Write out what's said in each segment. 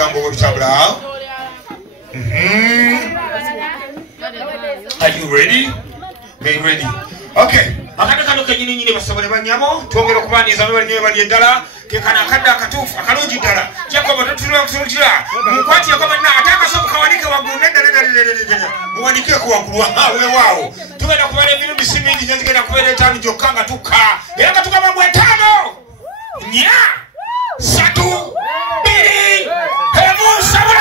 Gambo Tabla. Are you ready? Get ready. Okay. Akada kano kenyini nyine basabone banyamo twongera kubaniza banywe bali endala ke kana akada akatufu akalungi dala Jacob tutulwa kusulukira mukwati yakoma na ataka sopo kawanike wagune dala muwanike ko wagulwa we wao tugenda kubale bintu bisimini nyazigenda kubele tano jokanga tuka era katuka mambo etano nya satu bili hebu sabula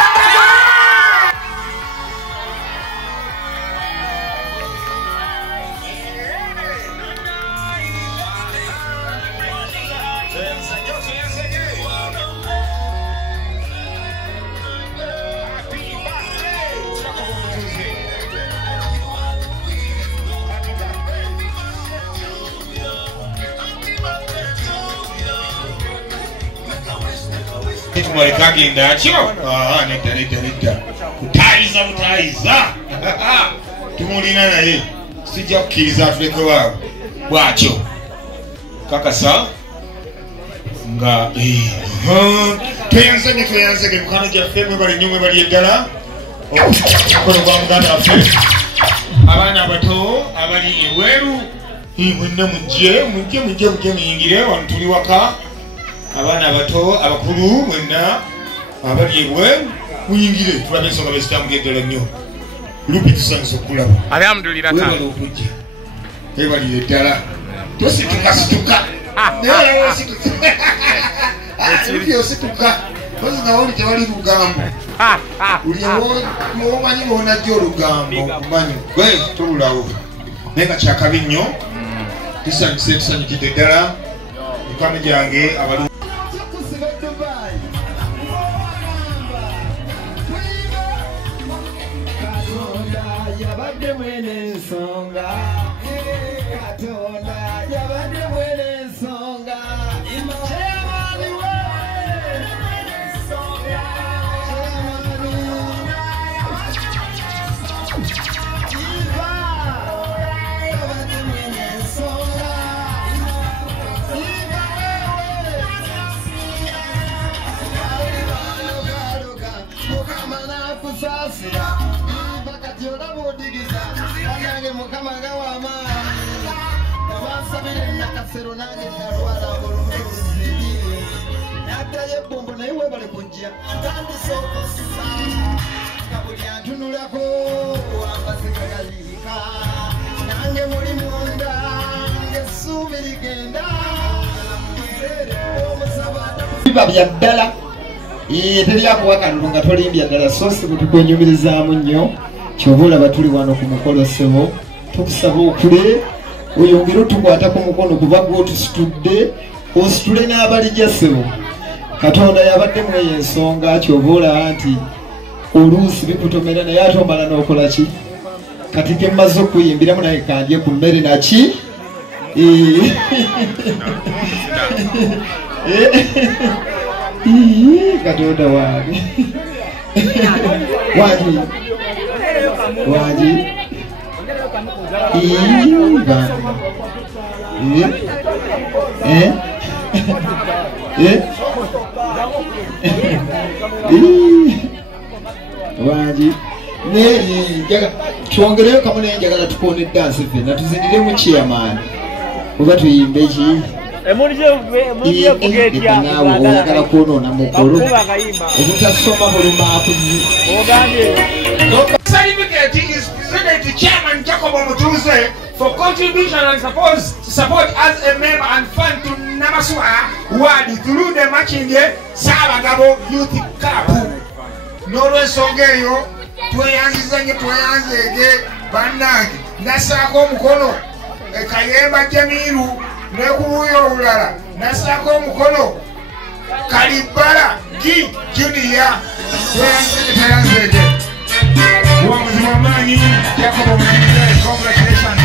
Tumarekagi ndacho nita utaiza tumulina naye sijja kukkiriza atuleke waawe bwatyo kakasa nga tweyanzege mukano gyaffe mwe bali nnyo mwe bali eddala omukono gwa muganda waffe abaana abato abali ebweru mwenna mujje muyingire wano tuli waka abana abato abakulu mwenna abali ebweru muyingire tulabe ensonga bezitambula eddala nnyo lupi tusanyusa okulaba alhamdulillah webali okujja webalire eddala tosituka lupi osituka ozinga woli tewali lugambo buli omanyi bonajja olugambo kumanyi gwe tolulawo naye nga kyakabi nnyo tusanyukidde eddala mukama gyange abalu byaddala teryakuwakanulu nga tolimbya ddala so si butukwenyumirizaamu nnyo kyoba olaba tuli wano ku mukolo sebo tukusaba okule oyongere otukwata ku mukono kuba gwotusitudde ositule n'abalijja sebo katonda yabaddemu eyo ensonga kyoba olaba nti oluusi bikutomera naye ate omala n'okola ki kati ke mmaze okuyimbiramu naye kandye ku mmere naki katonda wange wangi wangi twongereyo kamu naye njagala tukone dansi fenna tuzindiremu chairman oba tuyimbe ki nawe oyagala kwonoona mukolo obutasoma bulumaakuzi certificate is presented to Chairman Jacob Omutuze for contribution and support as a member and fund to Namaswa Ward through the matching Sabagabo Youth Cup. N'olwensonga eyo tweyanzizanye bannange nasaako omukono Kayemba Jamiru nekubuyo olulala nasaako omukono Kalibala G Junior tweyanzege uamuzi wa maji Jacob Omutuze, congratulations.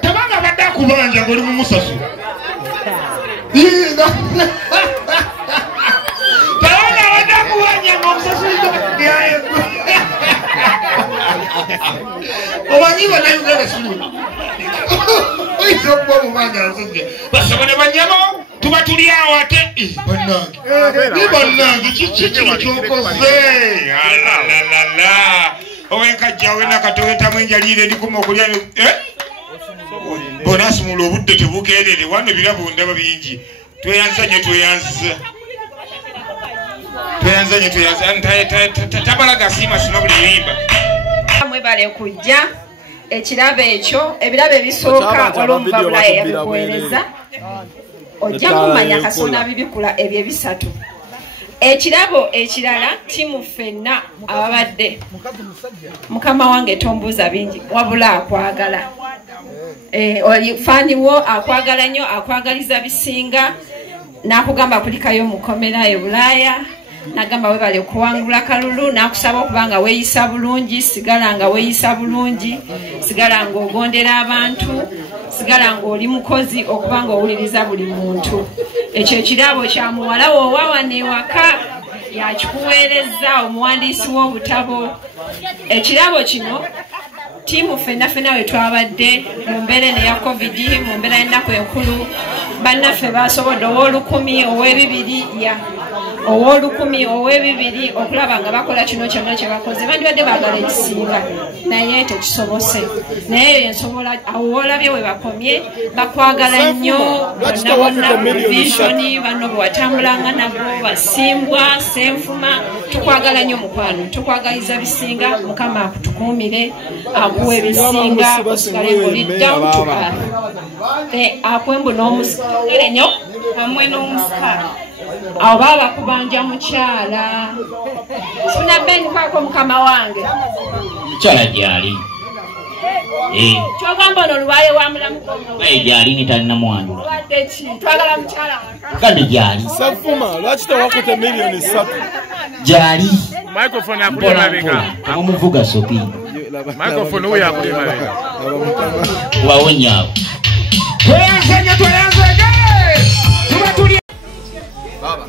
Tabanga badda kubanja ngoli mu musasu. Tabanga badda kubanja mu musasu. omanyi bannayuganda sulu oyinza okuba omubanja nsujja basobole banyamo tuba tuli awo ate bannange kiki kino kyokoze alalala owenkajja wenakatowetamu enjaliire ndikuma okulya bonasumula obudde tebukeerere wano ebirabo ndaba bingi tweyanzanye tabalaga siima sima buli yimba mwebale kujja ekirabo ekyo ebirabo ebisooka olw'omuva bulaye yabikuweereza ojja mumanya kasona bibikula ebyo ebisatu ekirabo ekirala timu ffenna ababadde mukama wange tombuuza bingi wabula akwagala faniwo akwagala nnyo akwagaliza bisinga n'akugamba kulikayo mukomera e Bulaaya nagamba webale okuwangula kalulu nakusaba okubanga weeyisa bulungi sigala nga weeyisa bulungi sigala nga ogondera abantu sigala nga oli mukozi okubanga owuliriza buli muntu ekyo ekirabo kya muwala woowawa newaka yakikuweereza omuwandiisi w'obutabo ekirabo kino tiimu ffenna we twabadde mu mbeera eya covid mu mbeera y'ennaku enkulu bannaffe basobodde ow'olukumi ow'ebibiri okulaba nga bakola kino kyonna kye bakoze bandibadde baagala ekisinga naye tekisobose naye ensobola awo olabye we bakomye bakwagala nnyo bonna bonna visioni banno bwe watambulanga nabo basimbwa senfuma tukwagala nnyo mukwano tukwagaliza bisinga mukama akutukuumire akuwa ebisinga osigale ng'oliddamu tuka akwembu n'omusikale nnyo hamwe n'omusikale awo baba kubanja mukyala funa beni kwako mukama wange mukyala gyali kyogamba ono lubaye wa mulamu gyali nitalina mwandu wadde ki twagala mukyala kandi gyali Safuma lwaki tewakutte miliyoni 3 gyali microphone akuli mabega omuvuga sopi microphone uyo akuli mabega wawonyaawo tweyanzanye tuba tuli baba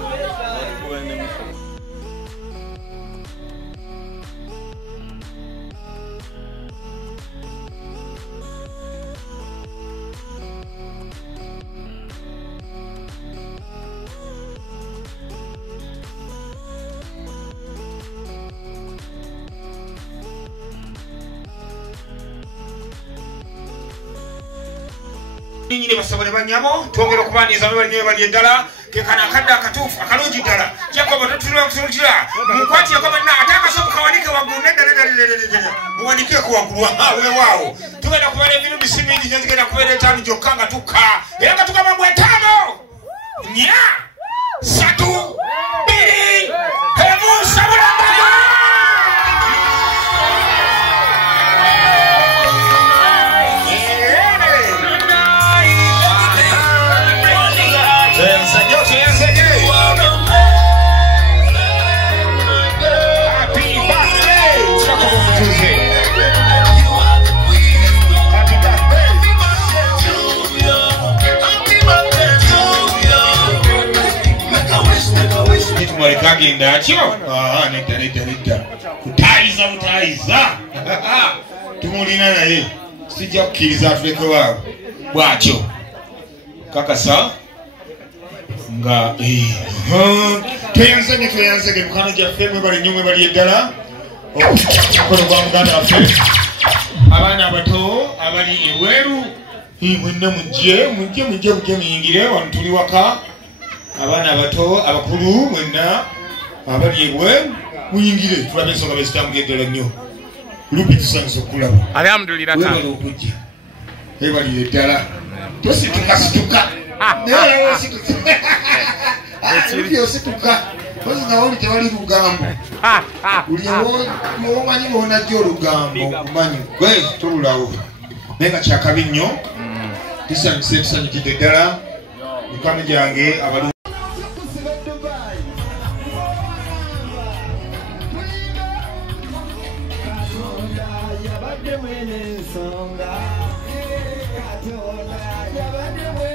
nyine basobole banyamo twongera okubaaniza bali eddala kekana akadde akatuufu akalungi ddala Jacob tutulira mukwati yakobanna ate akasobo kawanike waggulu neddala muwanike kuwaggulu weewaawo tugenda kubeera ebiru bisimindi nyo zigenda kubeera 5 gyokka nga tukka era nga tugamba mbw 5 nya 3 2 emu sabulamba kagenda atyo nedda kutayiza tumulina naye sijja kukkiriza atulekewaawo bwatyo kakasa nga tweyanzege mukano gyaffe mwebali nnyo mwebali eddala omukono gwa muganda waffe abaana abato abali eweeru mwenna mujje muyingire wano tuli waka abaana abato abakulu mwenna abali ebwe muyingire tulabe ensonga bezitambula eddala nnyo lupi tusanyiza okulaba alhamdulillah webali okujja webalire eddala tosituka lupi osituka ozinga woli tewali lugambo buli omanyi bonajja olugambo kumanyi gwe tobulawo naye nga kyakabi nnyo tusanyukidde eddala mikano gyange abalu Yabadde mwene ensonga, Katonda yabadde mwene